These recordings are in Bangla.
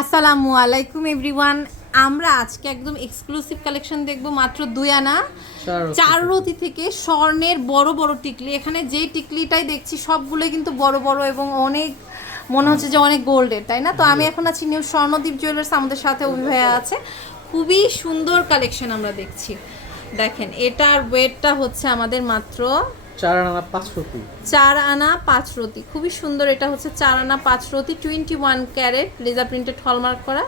আসসালামু আলাইকুম এভরিওয়ান আমরা আজকে একদম এক্সক্লুসিভ কালেকশন দেখব মাত্র দুই আনা। চার রতি থেকে। স্বর্ণের বড় বড় টিকলি। এখানে যে টিকলিটাই দেখছি সবগুলোই কিন্তু বড় বড় এবং অনেক মনে হচ্ছে যে অনেক গোল্ডের তাই না? তো আমি এখন আছি নিউ স্বর্ণদ্বীপ জুয়েলার্স আমাদের সাথে অভিভায়া আছে। খুবই সুন্দর কালেকশন আমরা দেখছি। দেখেন এটার ওয়েটটা হচ্ছে আমাদের মাত্র চার আনা পাঁচ রুপি চার আনা পাঁচ রতি। খুবই সুন্দর এটা হচ্ছে চার আনা পাঁচ রতি twenty one carat laser printed hallmark করা।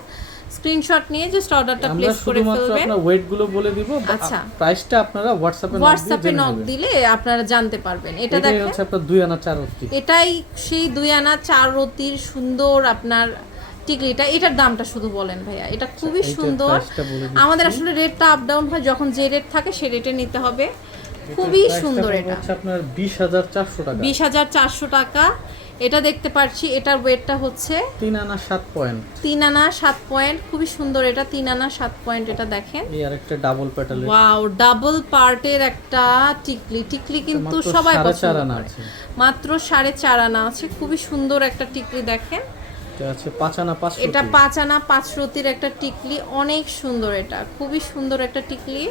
স্ক্রিনশট নিয়ে জাস্ট অর্ডারটা প্লেস করে ফেলবেন ওয়েটগুলো বলে দিব আচ্ছা। প্রাইসটা আপনারা হোয়াটসঅ্যাপে হোয়াটসঅ্যাপে নক দিলে আপনারা জানতে পারবেন। এটা দেখেন। হচ্ছে আপনার দুই আনা চার রুপি এটাই সেই দুই আনা চার রতির সুন্দর আপনার টিকলিটা এটার দামটা শুধু বলেন ভাইয়া। এটা খুবই সুন্দর। আমাদের আসলে রেটটা আপ ডাউন হয়। যখন যে রেট থাকে সেই রেটে নিতে হবে। খুবই সুন্দর এটা। আপনার বিশ হাজার চারশো টাকা। বিশ হাজার চারশো টাকা। এটা দেখতে পাচ্ছি এটার ওয়েটটা হচ্ছে তিন আনা সাত পয়েন্ট। তিন আনা সাত পয়েন্ট। খুবই সুন্দর এটা তিন আনা সাত পয়েন্ট এটা দেখেন। এই আরেকটা ডাবল প্যাটালের ওয়াও ডাবল পার্টের একটা টিকলি। টিকলি কিন্তু সবাই পছন্দ আনা করে। আছে। মাত্র সাড়ে চার আনা আছে। খুবই সুন্দর একটা টিকলি দেখেন। এটা আছে পাঁচ আনা পাঁচ রতির একটা টিকলি। অনেক সুন্দর এটা। খুবই সুন্দর একটা টিকলি।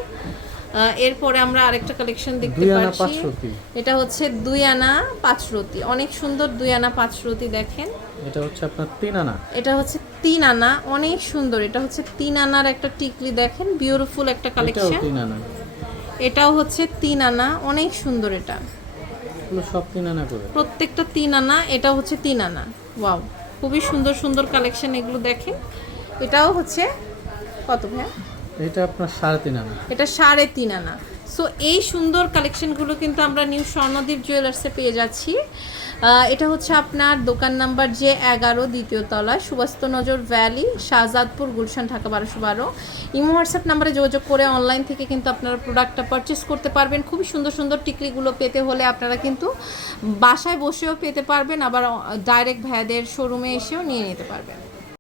এরপরে আমরা আরেকটা কালেকশন দেখতে পাচ্ছি। এটা হচ্ছে দুই আনা পাঁচ রতি অনেক সুন্দর দুই আনা পাঁচ রতি দেখেন। এটা হচ্ছে আপনার তিন আনা। এটা হচ্ছে তিন আনা। অনেক সুন্দর। এটা হচ্ছে তিন আনার একটা টিকলি দেখেন। বিউটিফুল একটা কালেকশন এটাও হচ্ছে তিন আনা। অনেক সুন্দর এটা। সব তিন আনা করে। প্রত্যেকটা তিন আনা। এটা হচ্ছে তিন আনা। ওয়াও খুবই সুন্দর সুন্দর কালেকশন এগুলো দেখেন। এটাও হচ্ছে কত ভাইয়া? এটা আপনার সাড়ে তিন আনা। এটা সাড়ে তিন আনা। সো এই সুন্দর কালেকশনগুলো কিন্তু আমরা নিউ স্বর্ণদ্বীপ জুয়েলার্সে পেয়ে যাচ্ছি। এটা হচ্ছে আপনার দোকান নাম্বার যে এগারো, দ্বিতীয় তলায় সুবাস্ত নজর ভ্যালি শাহজাদপুর, গুলশান, ঢাকা বারোশো বারো। ইমো হোয়াটসঅ্যাপ নাম্বারে যোগাযোগ করে অনলাইন থেকে কিন্তু আপনারা প্রোডাক্টটা পারচেস করতে পারবেন। খুবই সুন্দর সুন্দর টিকলিগুলো পেতে হলে আপনারা কিন্তু বাসায় বসেও পেতে পারবেন, আবার ডাইরেক্ট ভাইয়াদের শোরুমে এসেও নিয়ে নিতে পারবেন।